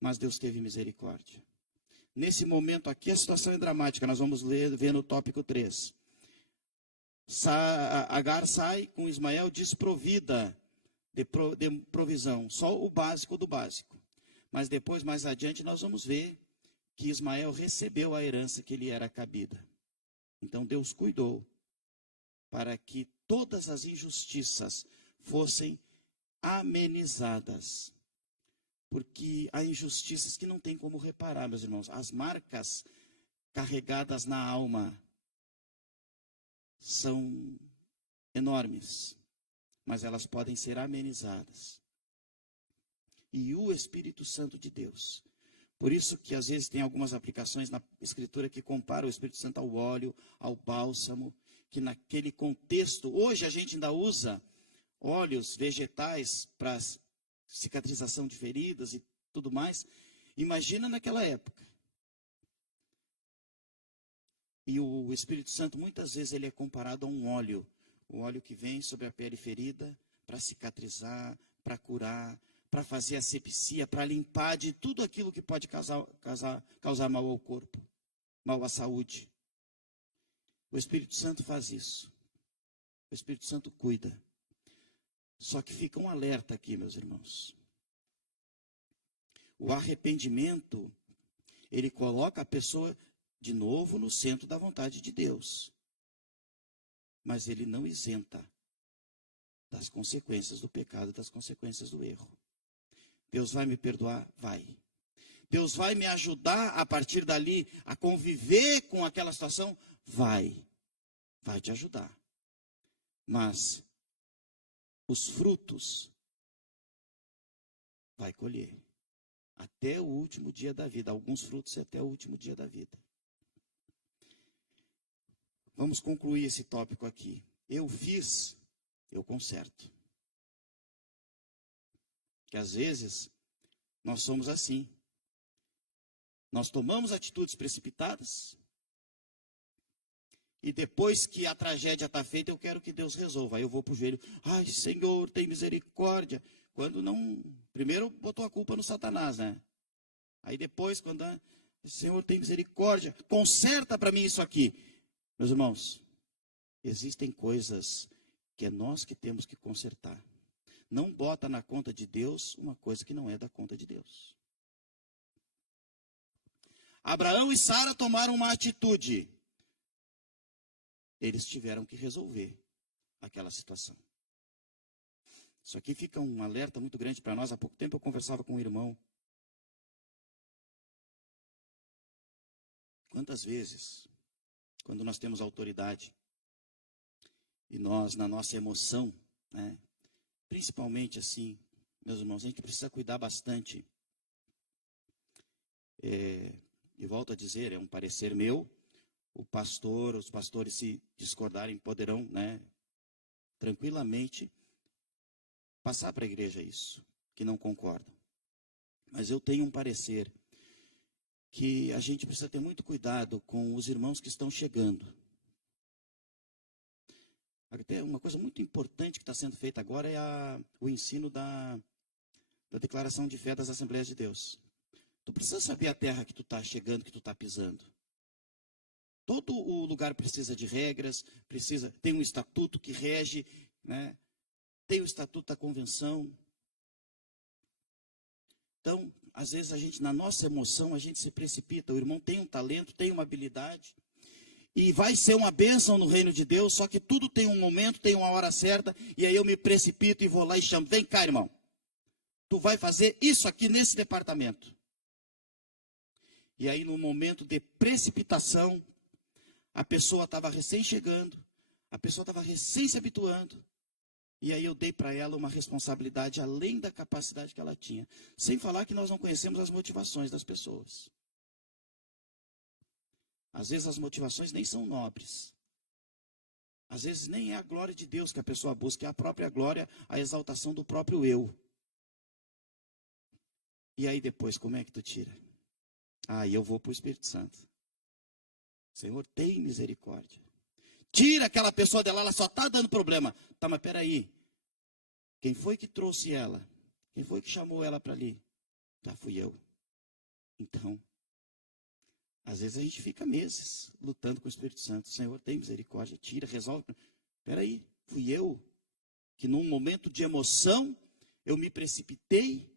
Mas Deus teve misericórdia. Nesse momento aqui a situação é dramática, nós vamos ver no tópico 3. Agar sai com Ismael desprovida de provisão, só o básico do básico. Mas depois, mais adiante, nós vamos ver que Ismael recebeu a herança que lhe era cabida. Então Deus cuidou para que todas as injustiças fossem amenizadas. Porque há injustiças que não tem como reparar, meus irmãos. As marcas carregadas na alma são enormes, mas elas podem ser amenizadas. E o Espírito Santo de Deus. Por isso que às vezes tem algumas aplicações na Escritura que comparam o Espírito Santo ao óleo, ao bálsamo, que naquele contexto, hoje a gente ainda usa óleos vegetais para cicatrização de feridas e tudo mais. Imagina naquela época. E o Espírito Santo, muitas vezes, ele é comparado a um óleo. O óleo que vem sobre a pele ferida para cicatrizar, para curar, para fazer asepsia, para limpar de tudo aquilo que pode causar mal ao corpo, mal à saúde. O Espírito Santo faz isso. O Espírito Santo cuida. Só que fica um alerta aqui, meus irmãos. O arrependimento, ele coloca a pessoa de novo no centro da vontade de Deus. Mas ele não isenta das consequências do pecado, das consequências do erro. Deus vai me perdoar? Vai. Deus vai me ajudar a partir dali a conviver com aquela situação? Vai. Vai te ajudar. Mas os frutos vai colher até o último dia da vida. Alguns frutos até o último dia da vida. Vamos concluir esse tópico aqui. Eu fiz, eu conserto. Que às vezes nós somos assim. Nós tomamos atitudes precipitadas. E depois que a tragédia está feita, eu quero que Deus resolva. Aí eu vou para o joelho. Ai, Senhor, tem misericórdia. Quando não... Primeiro botou a culpa no Satanás, né? Aí depois, quando... Senhor, tem misericórdia. Conserta para mim isso aqui. Meus irmãos, existem coisas que é nós que temos que consertar. Não bota na conta de Deus uma coisa que não é da conta de Deus. Abraão e Sara tomaram uma atitude. Eles tiveram que resolver aquela situação. Isso aqui fica um alerta muito grande para nós. Há pouco tempo eu conversava com um irmão. Quantas vezes, quando nós temos autoridade, e nós, na nossa emoção, né, principalmente assim, meus irmãos, a gente precisa cuidar bastante. E volto a dizer, é um parecer meu. Os pastores, se discordarem, poderão, né, tranquilamente passar para a igreja isso, que não concordam. Mas eu tenho um parecer que a gente precisa ter muito cuidado com os irmãos que estão chegando. Até uma coisa muito importante que está sendo feita agora é o ensino da declaração de fé das Assembleias de Deus. Tu precisa saber a terra que tu está chegando, que tu está pisando. Todo o lugar precisa de regras, tem um estatuto que rege, né? Tem o estatuto da convenção. Então, às vezes a gente, na nossa emoção, a gente se precipita. O irmão tem um talento, tem uma habilidade, e vai ser uma bênção no reino de Deus, só que tudo tem um momento, tem uma hora certa, e aí eu me precipito e vou lá e chamo. Vem cá, irmão. Tu vai fazer isso aqui nesse departamento. E aí, no momento de precipitação, a pessoa estava recém chegando, a pessoa estava recém se habituando. E aí eu dei para ela uma responsabilidade além da capacidade que ela tinha. Sem falar que nós não conhecemos as motivações das pessoas. Às vezes as motivações nem são nobres. Às vezes nem é a glória de Deus que a pessoa busca, é a própria glória, a exaltação do próprio eu. E aí depois, como é que tu tira? Aí eu vou para o Espírito Santo. Senhor, tem misericórdia. Tira aquela pessoa dela, ela só está dando problema. Tá, mas peraí. Quem foi que trouxe ela? Quem foi que chamou ela para ali? Já fui eu. Então, às vezes a gente fica meses lutando com o Espírito Santo. Senhor, tem misericórdia, tira, resolve. Peraí, fui eu que num momento de emoção, eu me precipitei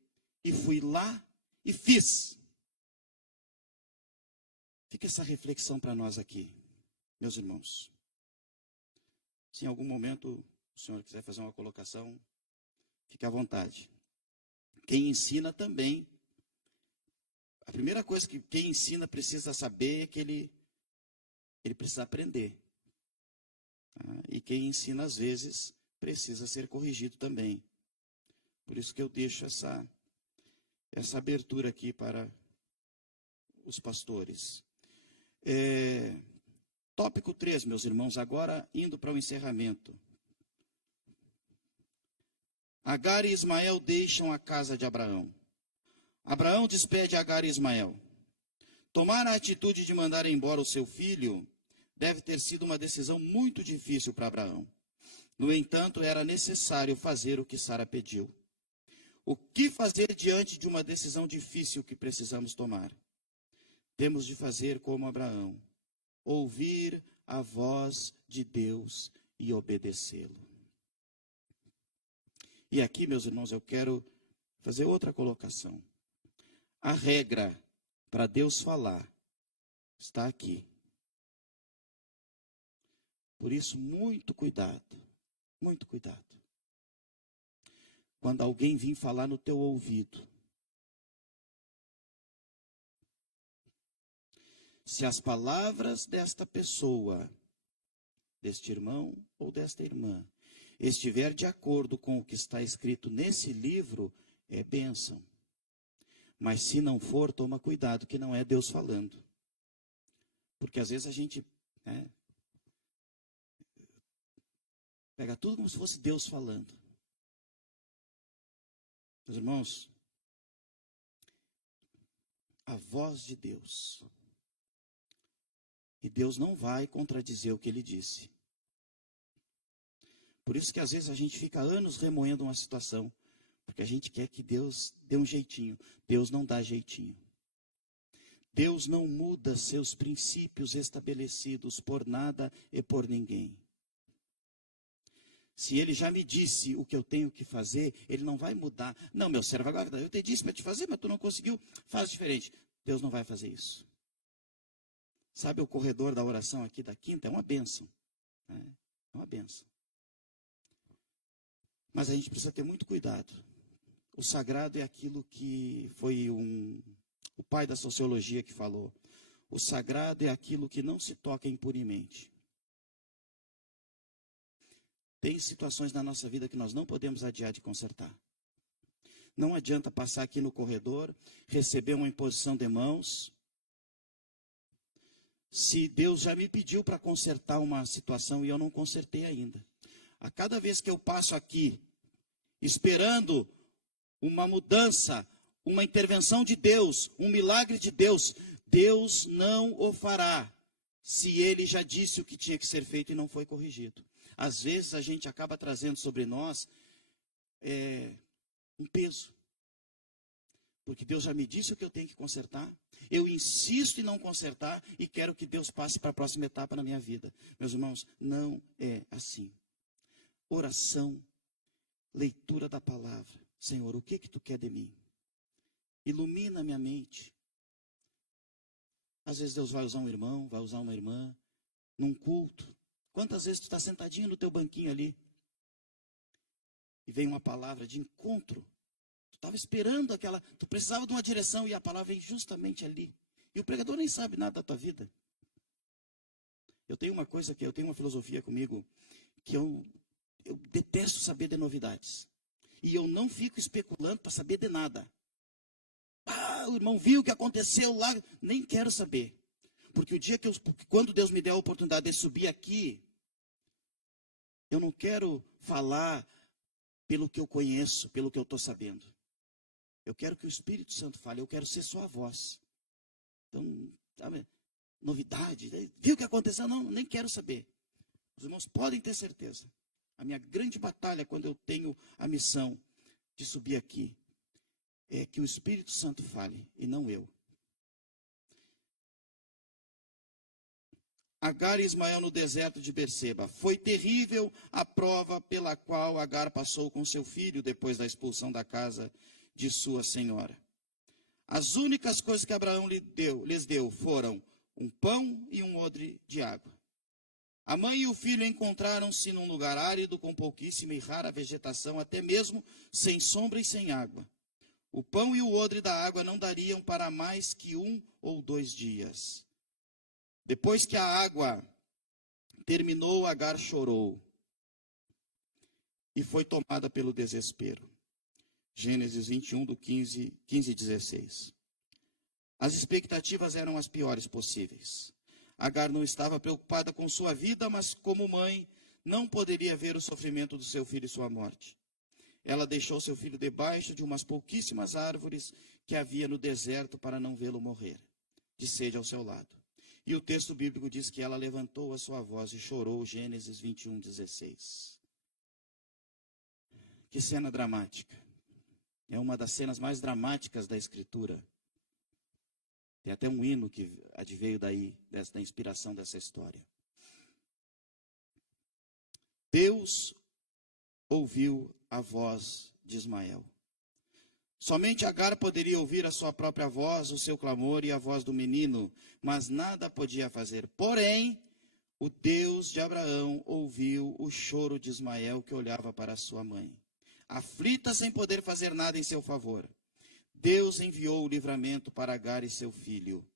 e fui lá e fiz. Fica essa reflexão para nós aqui, meus irmãos. Se em algum momento o senhor quiser fazer uma colocação, fique à vontade. Quem ensina também, a primeira coisa que quem ensina precisa saber é que ele precisa aprender. Tá? E quem ensina, às vezes, precisa ser corrigido também. Por isso que eu deixo essa abertura aqui para os pastores. Tópico 3, meus irmãos, agora indo para o encerramento. Agar e Ismael deixam a casa de Abraão. Abraão despede Agar e Ismael. Tomar a atitude de mandar embora o seu filho deve ter sido uma decisão muito difícil para Abraão. No entanto, era necessário fazer o que Sara pediu. O que fazer diante de uma decisão difícil que precisamos tomar? Temos de fazer como Abraão, ouvir a voz de Deus e obedecê-lo. E aqui, meus irmãos, eu quero fazer outra colocação. A regra para Deus falar está aqui. Por isso, muito cuidado, muito cuidado. Quando alguém vir falar no teu ouvido, se as palavras desta pessoa, deste irmão ou desta irmã, estiver de acordo com o que está escrito nesse livro, é bênção. Mas se não for, toma cuidado, que não é Deus falando. Porque às vezes a gente pega tudo como se fosse Deus falando. Meus irmãos, a voz de Deus. E Deus não vai contradizer o que ele disse. Por isso que às vezes a gente fica anos remoendo uma situação, porque a gente quer que Deus dê um jeitinho. Deus não dá jeitinho. Deus não muda seus princípios estabelecidos por nada e por ninguém. Se ele já me disse o que eu tenho que fazer, ele não vai mudar. Não, meu servo, agora eu te disse para te fazer, mas tu não conseguiu, faz diferente. Deus não vai fazer isso. Sabe o corredor da oração aqui da quinta? É uma bênção. Né? É uma bênção. Mas a gente precisa ter muito cuidado. O sagrado é aquilo que foi o pai da sociologia que falou. O sagrado é aquilo que não se toca impunemente. Tem situações na nossa vida que nós não podemos adiar de consertar. Não adianta passar aqui no corredor, receber uma imposição de mãos. Se Deus já me pediu para consertar uma situação e eu não consertei ainda. A cada vez que eu passo aqui, esperando uma mudança, uma intervenção de Deus, um milagre de Deus, Deus não o fará, se Ele já disse o que tinha que ser feito e não foi corrigido. Às vezes a gente acaba trazendo sobre nós um peso. Porque Deus já me disse o que eu tenho que consertar. Eu insisto em não consertar e quero que Deus passe para a próxima etapa na minha vida. Meus irmãos, não é assim. Oração, leitura da palavra. Senhor, o que tu quer de mim? Ilumina minha mente. Às vezes Deus vai usar um irmão, vai usar uma irmã, num culto. Quantas vezes tu está sentadinho no teu banquinho ali e vem uma palavra de encontro? Tu estava esperando aquela, tu precisava de uma direção e a palavra vem justamente ali. E o pregador nem sabe nada da tua vida. Eu tenho uma filosofia comigo que eu detesto saber de novidades. E eu não fico especulando para saber de nada. Ah, o irmão viu o que aconteceu lá, nem quero saber. Porque o dia quando Deus me der a oportunidade de subir aqui, eu não quero falar pelo que eu conheço, pelo que eu estou sabendo. Eu quero que o Espírito Santo fale, eu quero ser sua voz. Então, sabe, novidade, viu o que aconteceu? Não, nem quero saber. Os irmãos podem ter certeza. A minha grande batalha quando eu tenho a missão de subir aqui é que o Espírito Santo fale e não eu. Agar e Ismael no deserto de Berseba. Foi terrível a prova pela qual Agar passou com seu filho depois da expulsão da casa de sua senhora. As únicas coisas que Abraão lhes deu foram um pão e um odre de água. A mãe e o filho encontraram-se num lugar árido com pouquíssima e rara vegetação, até mesmo sem sombra e sem água. O pão e o odre da água não dariam para mais que 1 ou 2 dias. Depois que a água terminou, Agar chorou e foi tomada pelo desespero. Gênesis 21, do 15 e 16. As expectativas eram as piores possíveis. Agar não estava preocupada com sua vida, mas como mãe, não poderia ver o sofrimento do seu filho e sua morte. Ela deixou seu filho debaixo de umas pouquíssimas árvores que havia no deserto para não vê-lo morrer, de sede ao seu lado. E o texto bíblico diz que ela levantou a sua voz e chorou, Gênesis 21, 16. Que cena dramática. É uma das cenas mais dramáticas da Escritura. Tem até um hino que adveio daí, da inspiração dessa história. Deus ouviu a voz de Ismael. Somente Agar poderia ouvir a sua própria voz, o seu clamor e a voz do menino, mas nada podia fazer. Porém, o Deus de Abraão ouviu o choro de Ismael que olhava para sua mãe, aflita sem poder fazer nada em seu favor. Deus enviou o livramento para Agar e seu filho.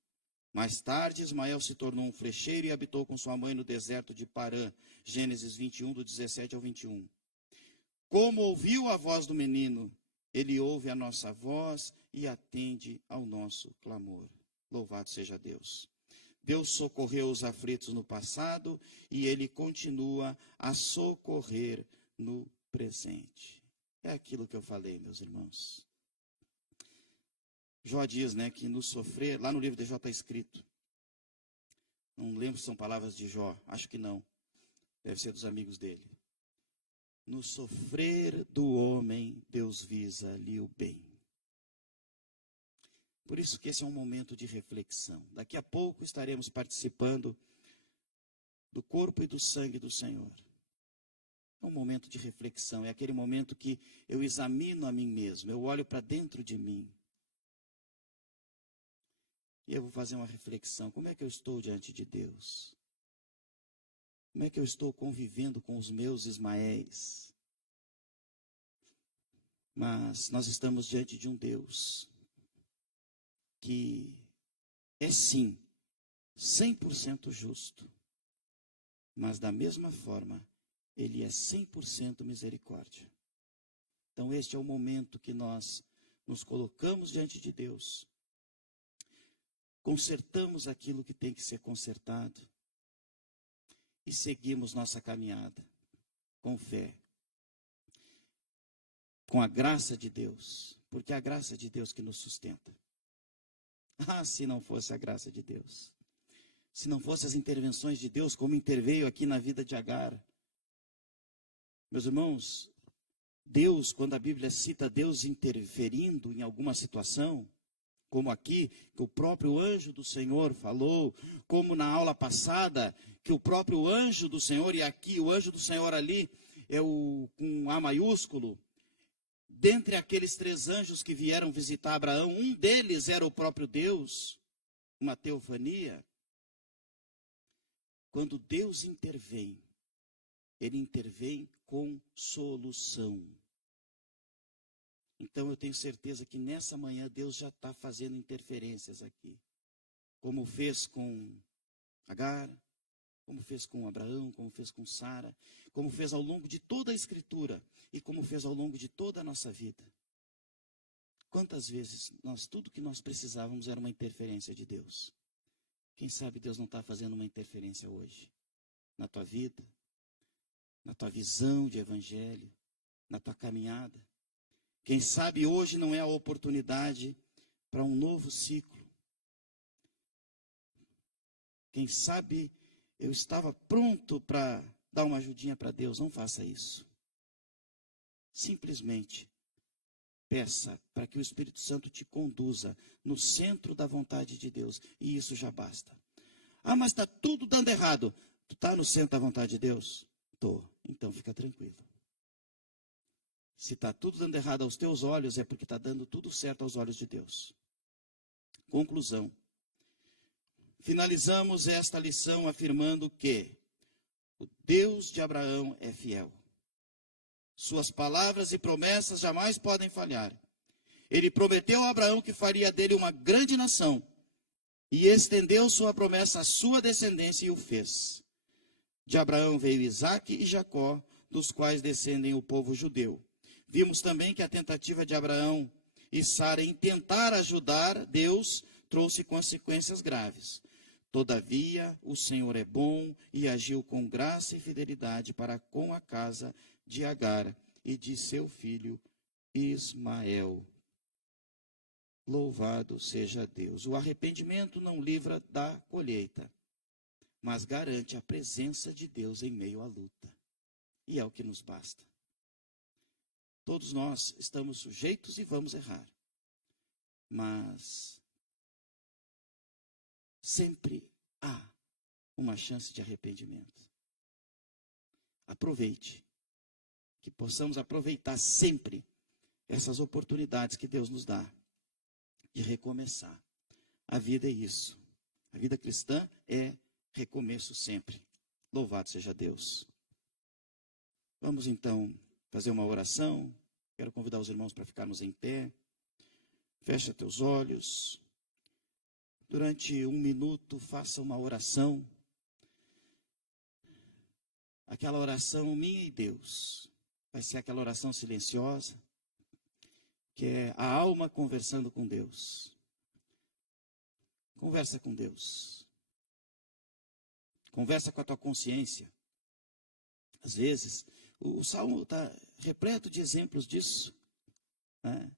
Mais tarde, Ismael se tornou um flecheiro e habitou com sua mãe no deserto de Parã. Gênesis 21, do 17 ao 21. Como ouviu a voz do menino, ele ouve a nossa voz e atende ao nosso clamor. Louvado seja Deus. Deus socorreu os aflitos no passado e ele continua a socorrer no presente. É aquilo que eu falei, meus irmãos. Jó diz, que no sofrer, lá no livro de Jó está escrito, não lembro se são palavras de Jó, acho que não, deve ser dos amigos dele. No sofrer do homem, Deus visa-lhe o bem. Por isso que esse é um momento de reflexão. Daqui a pouco estaremos participando do corpo e do sangue do Senhor. É um momento de reflexão, é aquele momento que eu examino a mim mesmo, eu olho para dentro de mim. E eu vou fazer uma reflexão, como é que eu estou diante de Deus? Como é que eu estou convivendo com os meus Ismaéis? Mas nós estamos diante de um Deus que é sim 100% justo, mas da mesma forma, Ele é 100% misericórdia. Então este é o momento que nós nos colocamos diante de Deus, consertamos aquilo que tem que ser consertado e seguimos nossa caminhada com fé, com a graça de Deus, porque é a graça de Deus que nos sustenta. Ah, se não fosse a graça de Deus, se não fossem as intervenções de Deus, como interveio aqui na vida de Agar. Meus irmãos, Deus, quando a Bíblia cita Deus interferindo em alguma situação, como aqui, que o próprio anjo do Senhor falou, como na aula passada, que o próprio anjo do Senhor, e aqui o anjo do Senhor ali, é o com A maiúsculo, dentre aqueles 3 anjos que vieram visitar Abraão, um deles era o próprio Deus, uma teofania. Quando Deus intervém, Ele intervém com solução. Então eu tenho certeza que nessa manhã Deus já está fazendo interferências aqui. Como fez com Agar, como fez com Abraão, como fez com Sara, como fez ao longo de toda a Escritura e como fez ao longo de toda a nossa vida. Quantas vezes tudo que nós precisávamos era uma interferência de Deus. Quem sabe Deus não está fazendo uma interferência hoje, na tua vida, na tua visão de evangelho, na tua caminhada. Quem sabe hoje não é a oportunidade para um novo ciclo. Quem sabe eu estava pronto para dar uma ajudinha para Deus. Não faça isso. Simplesmente peça para que o Espírito Santo te conduza no centro da vontade de Deus. E isso já basta. Ah, mas está tudo dando errado. Tu está no centro da vontade de Deus? Estou. Então fica tranquilo. Se está tudo dando errado aos teus olhos, é porque está dando tudo certo aos olhos de Deus. Conclusão. Finalizamos esta lição afirmando que o Deus de Abraão é fiel. Suas palavras e promessas jamais podem falhar. Ele prometeu a Abraão que faria dele uma grande nação e estendeu sua promessa à sua descendência e o fez. De Abraão veio Isaque e Jacó, dos quais descendem o povo judeu. Vimos também que a tentativa de Abraão e Sara em tentar ajudar Deus trouxe consequências graves. Todavia, o Senhor é bom e agiu com graça e fidelidade para com a casa de Agar e de seu filho Ismael. Louvado seja Deus. O arrependimento não livra da colheita, mas garante a presença de Deus em meio à luta. E é o que nos basta. Todos nós estamos sujeitos e vamos errar. Mas sempre há uma chance de arrependimento. Aproveite. Que possamos aproveitar sempre essas oportunidades que Deus nos dá de recomeçar. A vida é isso. A vida cristã é recomeço sempre. Louvado seja Deus. Vamos então fazer uma oração. Quero convidar os irmãos para ficarmos em pé. Fecha teus olhos. Durante 1 minuto, faça uma oração. Aquela oração minha e Deus. Vai ser aquela oração silenciosa, que é a alma conversando com Deus. Conversa com Deus. Conversa com a tua consciência. Às vezes, o Salmo está repleto de exemplos disso. Né?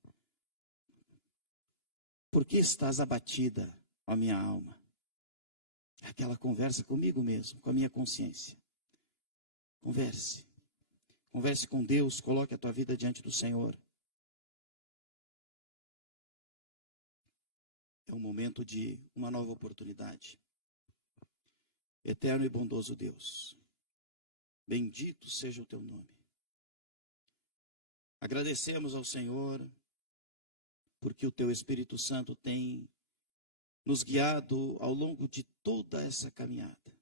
Por que estás abatida, ó minha alma? Aquela conversa comigo mesmo, com a minha consciência. Converse. Converse com Deus, coloque a tua vida diante do Senhor. É um momento de uma nova oportunidade. Eterno e bondoso Deus, Bendito seja o teu nome. Agradecemos ao Senhor, porque o teu Espírito Santo tem nos guiado ao longo de toda essa caminhada.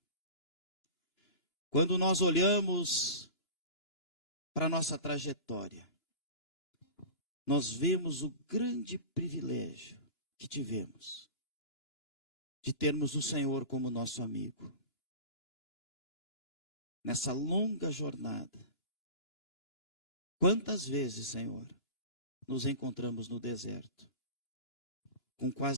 Quando nós olhamos para a nossa trajetória, nós vemos o grande privilégio que tivemos de termos o Senhor como nosso amigo. Nessa longa jornada, quantas vezes, Senhor, nos encontramos no deserto, com quase